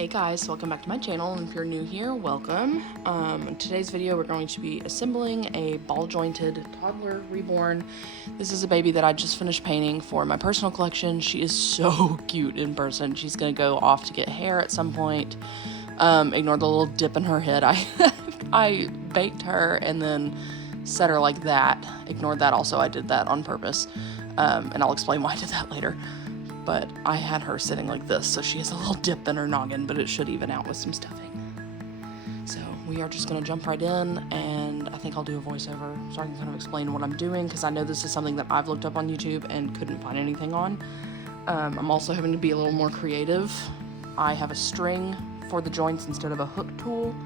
Hey guys, welcome back to my channel, and if you're new here, welcome. In today's video we're going to be assembling a ball-jointed toddler reborn. This is a baby that I just finished painting for my personal collection. She is so cute in person. She's gonna go off to get hair at some point. Ignore the little dip in her head. I baked her and then set her like that. Ignored that also, I did that on purpose. And I'll explain why I did that later. But I had her sitting like this, so she has a little dip in her noggin, but it should even out with some stuffing. So we are just going to jump right in, and I think I'll do a voiceover so I can kind of explain what I'm doing, because I know this is something that I've looked up on YouTube and couldn't find anything on. I'm also having to be a little more creative. I have a string for the joints instead of a hook tool.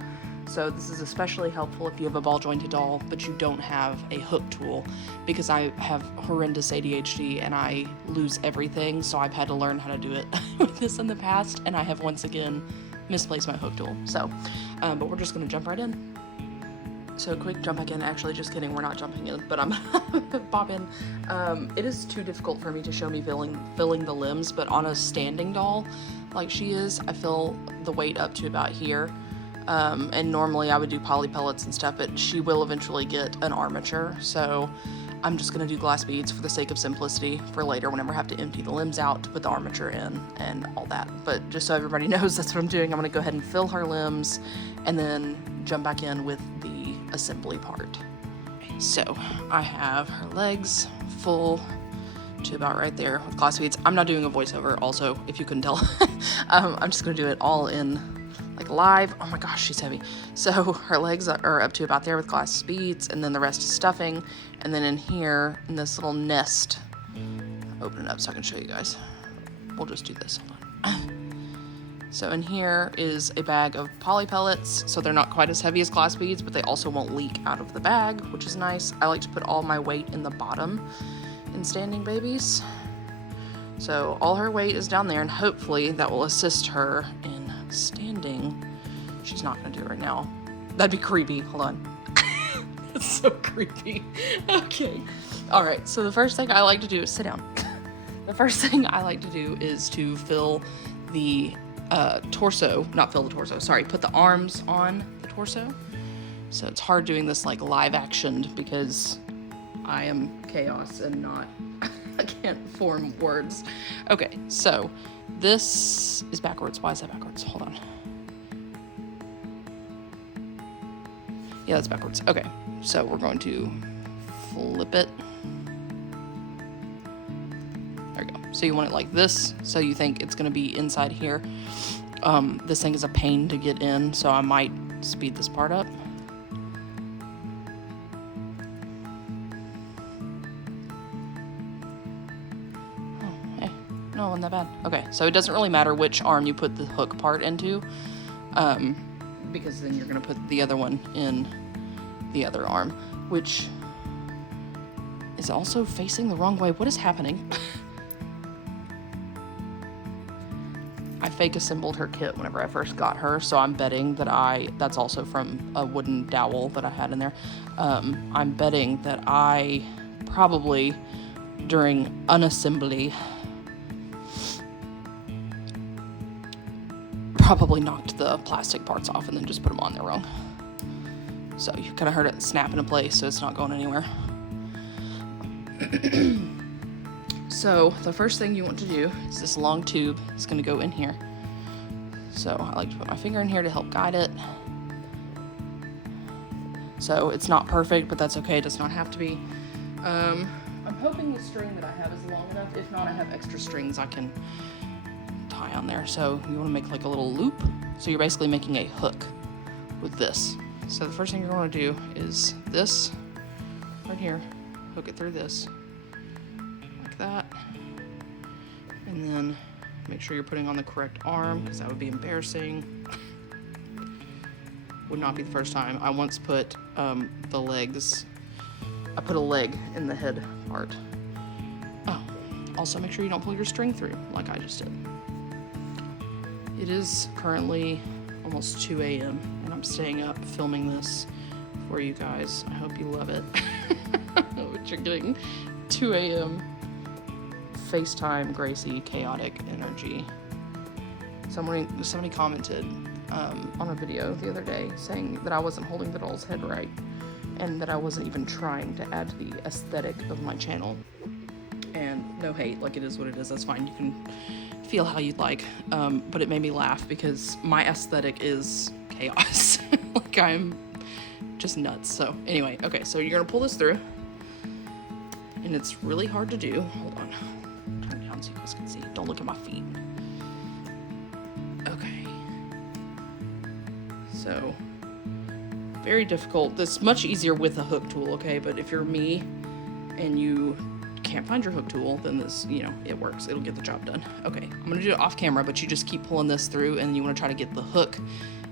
So this is especially helpful if you have a ball jointed doll, but you don't have a hook tool, because I have horrendous ADHD and I lose everything. So I've had to learn how to do it with this in the past, and I have once again misplaced my hook tool. So, but we're just gonna jump right in. So quick jump back in. Actually, just kidding, we're not jumping in, but I'm pop in. It is too difficult for me to show me filling the limbs, but on a standing doll like she is, I fill the weight up to about here. And normally I would do poly pellets and stuff, but she will eventually get an armature, so I'm just going to do glass beads for the sake of simplicity for later whenever I have to empty the limbs out to put the armature in and all that. But just so everybody knows, that's what I'm doing. I'm going to go ahead and fill her limbs and then jump back in with the assembly part. So I have her legs full to about right there with glass beads. I'm not doing a voiceover also, if you couldn't tell. I'm just going to do it all in like live. Oh my gosh, she's heavy. So her legs are up to about there with glass beads, and then the rest is stuffing. And then in here, in this little nest, open it up so I can show you guys. We'll just do this, hold on. So in here is a bag of poly pellets, so they're not quite as heavy as glass beads, but they also won't leak out of the bag, which is nice. I like to put all my weight in the bottom in standing babies. So all her weight is down there, and hopefully that will assist her in standing. She's not gonna do it right now. That'd be creepy. Hold on. That's so creepy. Okay. All right. So the first thing I like to do is sit down. The first thing I like to do is to fill the torso. Not fill the torso. Sorry. Put the arms on the torso. So it's hard doing this like live actioned because I am chaos and not. I can't form words. Okay. So this is backwards. Why is that backwards? Hold on. Yeah, that's backwards. Okay, so we're going to flip it. There we go. So you want it like this, so you think it's going to be inside here. This thing is a pain to get in, so I might speed this part up. No, wasn't that bad. Okay, so it doesn't really matter which arm you put the hook part into, because then you're going to put the other one in the other arm, which is also facing the wrong way. What is happening? I fake assembled her kit whenever I first got her, so I'm betting that that's also from a wooden dowel that I had in there. I'm betting that I probably, during unassembly, probably knocked the plastic parts off and then just put them on there wrong. So you kind of heard it snap into place, so it's not going anywhere. So the first thing you want to do is this long tube is going to go in here. So I like to put my finger in here to help guide it. So it's not perfect, but that's okay. It does not have to be. I'm hoping the string that I have is long enough. If not, I have extra strings I can tie on there. So you want to make like a little loop, so you're basically making a hook with this. So the first thing you're going to do is this right here, hook it through this like that, and then make sure you're putting on the correct arm, because that would be embarrassing. Would not be the first time. I once put the legs, I put a leg in the head part. Oh, also make sure you don't pull your string through like I just did. It is currently almost 2 a.m. and I'm staying up filming this for you guys. I hope you love it. But you're getting 2 a.m. FaceTime Gracie chaotic energy. somebody commented on a video the other day saying that I wasn't holding the doll's head right, and that I wasn't even trying to add to the aesthetic of my channel. And no hate, like, it is what it is, that's fine, you can feel how you'd like, but it made me laugh because my aesthetic is chaos. Like, I'm just nuts. So anyway, okay, so you're gonna pull this through, and it's really hard to do. Hold on, turn it down so you guys can see. Don't look at my feet. Okay, so very difficult. This is much easier with a hook tool, okay? But if you're me and you can't find your hook tool, then this, you know, it works. It'll get the job done. Okay, I'm gonna do it off camera, but you just keep pulling this through, and you wanna try to get the hook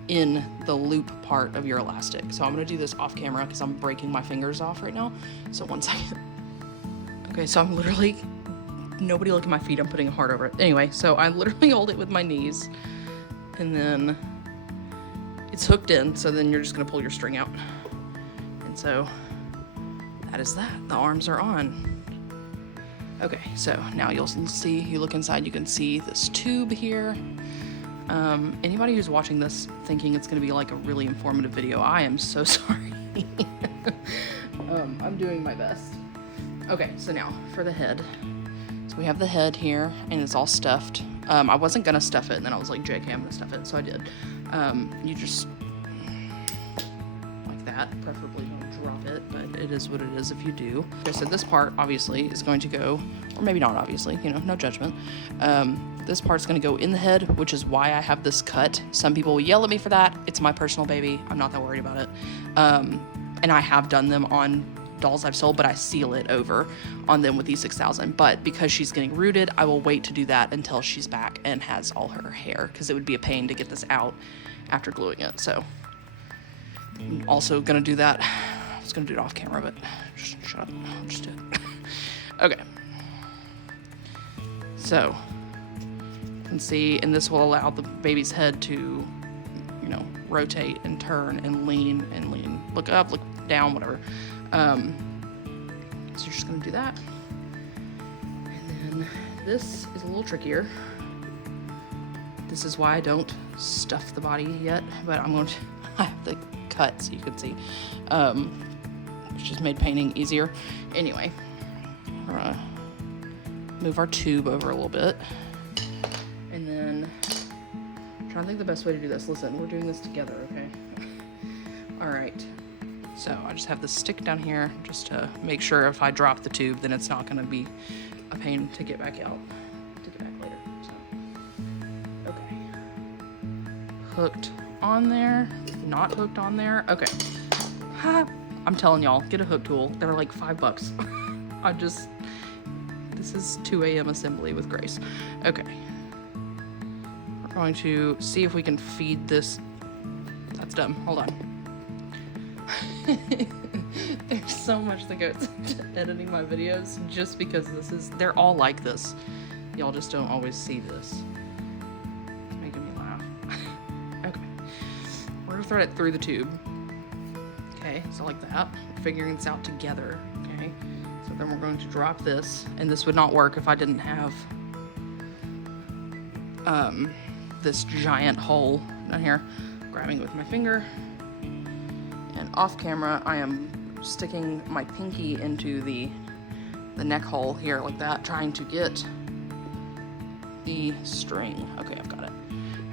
in the loop part of your elastic. So I'm gonna do this off camera because I'm breaking my fingers off right now. So 1 second. Okay, so I'm literally, nobody look at my feet, I'm putting a heart over it. Anyway, so I literally hold it with my knees, and then it's hooked in, so then you're just gonna pull your string out. And so that is that. The arms are on. Okay, so now you'll see, you look inside, you can see this tube here. Anybody who's watching this thinking it's gonna be like a really informative video, I am so sorry. I'm doing my best. Okay, so now for the head. So we have the head here, and it's all stuffed. I wasn't gonna stuff it, and then I was like, JK, I'm gonna stuff it, so I did. You just, like that, preferably don't drop it, but it is what it is if you do. Okay, so this part, obviously, is going to go, or maybe not obviously, you know, no judgment. This part's gonna go in the head, which is why I have this cut. Some people will yell at me for that. It's my personal baby. I'm not that worried about it. And I have done them on dolls I've sold, but I seal it over on them with the 6000. But because she's getting rooted, I will wait to do that until she's back and has all her hair, because it would be a pain to get this out after gluing it. So I'm also gonna do that. I was gonna do it off camera, but just shut up. I'll just do it. Okay. So you can see, and this will allow the baby's head to, you know, rotate and turn and lean and lean. Look up, look down, whatever. So you're just gonna do that. And then this is a little trickier. This is why I don't stuff the body yet, but I'm going to, I have the cut so you can see, which just made painting easier. Anyway, we're gonna move our tube over a little bit. And then, I'm trying to think the best way to do this. Listen, we're doing this together, okay? All right. So I just have this stick down here just to make sure if I drop the tube, then it's not gonna be a pain to get back out, to get back later, so. Okay. Hooked on there, not hooked on there. Okay. Ha! I'm telling y'all, get a hook tool. They're like $5. This is 2 a.m. assembly with Grace. Okay. We're going to see if we can feed this. That's dumb, hold on. There's so much that goes into editing my videos just because they're all like this. Y'all just don't always see this. It's making me laugh. Okay. We're gonna thread it through the tube. Okay, so like that. We're figuring this out together, okay? So then we're going to drop this, and this would not work if I didn't have this giant hole down here. Grabbing it with my finger. And off camera, I am sticking my pinky into the neck hole here like that, trying to get the string. Okay, I've got it.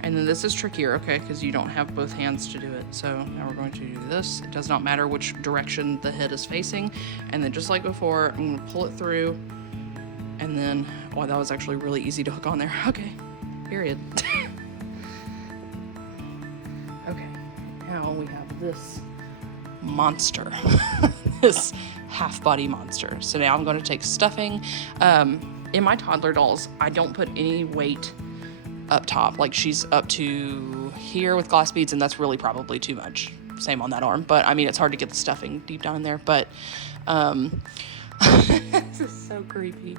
And then this is trickier, okay, because you don't have both hands to do it. So now we're going to do this. It does not matter which direction the head is facing. And then just like before, I'm gonna pull it through. And then, oh, that was actually really easy to hook on there. Okay, period. Okay, now we have this monster, this half body monster. So now I'm going to take stuffing. In my toddler dolls, I don't put any weight up top. Like, she's up to here with glass beads, and that's really probably too much. Same on that arm, but I mean, it's hard to get the stuffing deep down in there, but this is so creepy.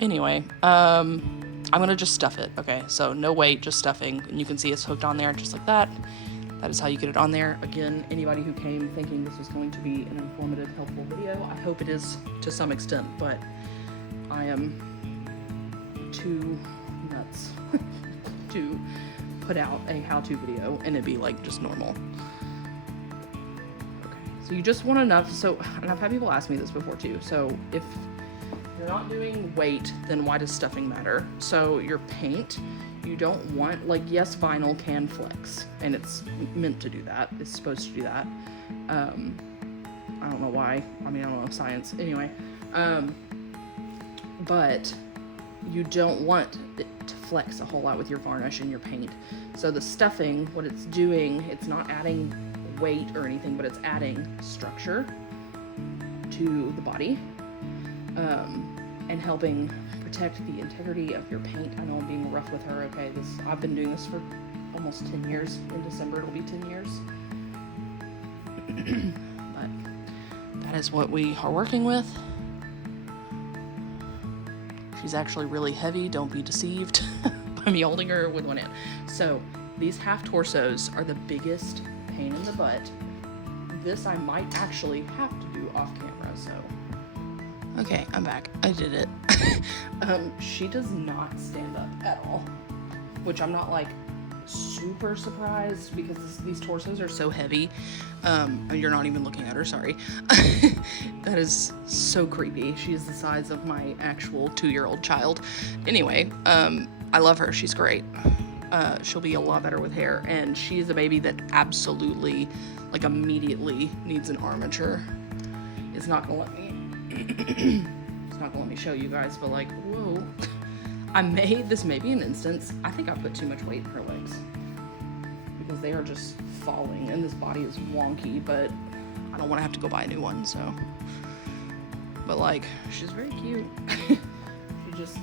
Anyway, I'm gonna just stuff it. Okay, so no weight, just stuffing, and you can see it's hooked on there just like that. That is how you get it on there. Again, anybody who came thinking this was going to be an informative, helpful video, I hope it is to some extent, but I am too nuts to put out a how-to video and it'd be like just normal. Okay, so you just want enough. So, and I've had people ask me this before too. So if you're not doing weight, then why does stuffing matter? So your paint, you don't want, like, yes, vinyl can flex and it's meant to do that. It's supposed to do that. I don't know why. I mean, I don't know science. Anyway, but you don't want it to flex a whole lot with your varnish and your paint. So the stuffing, what it's doing, it's not adding weight or anything, but it's adding structure to the body, and helping protect the integrity of your paint. I know I'm being rough with her. Okay, I've been doing this for almost 10 years. In December, it'll be 10 years. But that is what we are working with. She's actually really heavy, don't be deceived by me holding her with one hand. So these half torsos are the biggest pain in the butt. This I might actually have to do off camera, so. Okay, I'm back. I did it. She does not stand up at all, which I'm not like super surprised because these torsos are so heavy. You're not even looking at her, sorry. That is so creepy. She is the size of my actual 2-year-old child. Anyway, I love her. She's great. She'll be a lot better with hair, and she's a baby that absolutely, like, immediately needs an armature. It's not gonna let me it's not gonna let me show you guys, but like, whoa. This may be an instance, I think I put too much weight in her legs because they are just falling and this body is wonky, but I don't want to have to go buy a new one, so. But like, she's very cute. She's just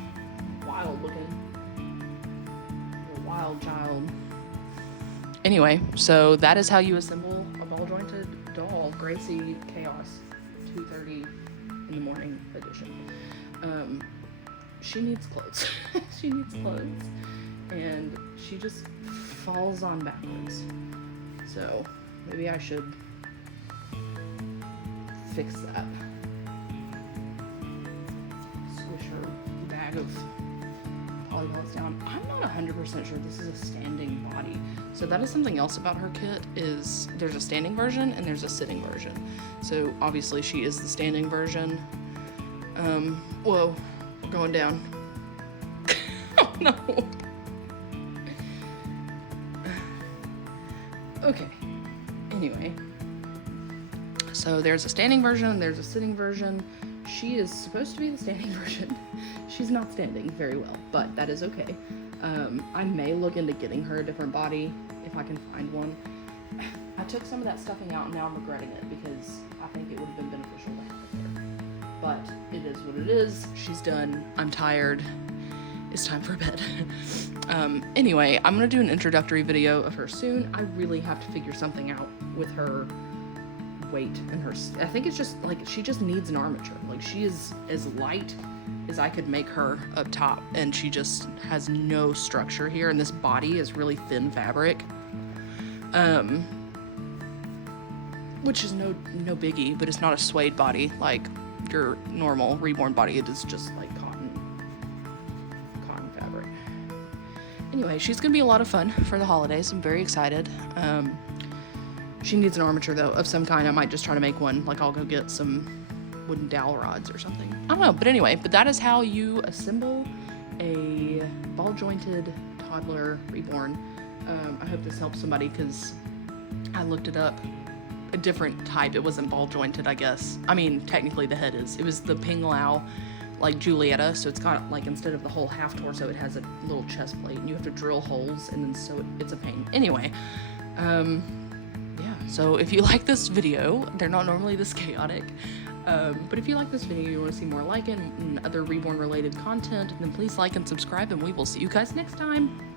wild looking. A wild child. Anyway, so that is how you assemble a ball jointed doll. Gracie Chaos 2:30 in the morning edition. She needs clothes. She needs clothes. And she just falls on backwards. So maybe I should fix that. Squish her bag of polyballs down. I'm not 100% sure this is a standing body. So that is something else about her kit, is there's a standing version and there's a sitting version. So obviously she is the standing version. Whoa. Going down. Oh no. Okay. Anyway. So there's a standing version and there's a sitting version. She is supposed to be the standing version. She's not standing very well, but that is okay. I may look into getting her a different body if I can find one. I took some of that stuffing out and now I'm regretting it because I think it would have been beneficial to have it there. But it is what it is. She's done. I'm tired. It's time for bed. Anyway, I'm gonna do an introductory video of her soon. I really have to figure something out with her weight and her, I think it's just like, she just needs an armature. Like, she is as light as I could make her up top, and she just has no structure here, and this body is really thin fabric. Which is no biggie, but it's not a suede body like your normal reborn body. It is just like cotton fabric. Anyway, she's gonna be a lot of fun for the holidays. I'm very excited. She needs an armature though of some kind. I might just try to make one. Like, I'll go get some wooden dowel rods or something. I don't know, but anyway, but that is how you assemble a ball jointed toddler reborn. I hope this helps somebody because I looked it up. A different type. It wasn't ball jointed, I guess. I mean, technically the head is. It was the Ping Lao, like Julieta. So it's got, like, instead of the whole half torso, it has a little chest plate, and you have to drill holes, and then so it's a pain. Anyway, yeah. So if you like this video, they're not normally this chaotic. But if you like this video, you want to see more like it and other reborn related content, then please like and subscribe, and we will see you guys next time.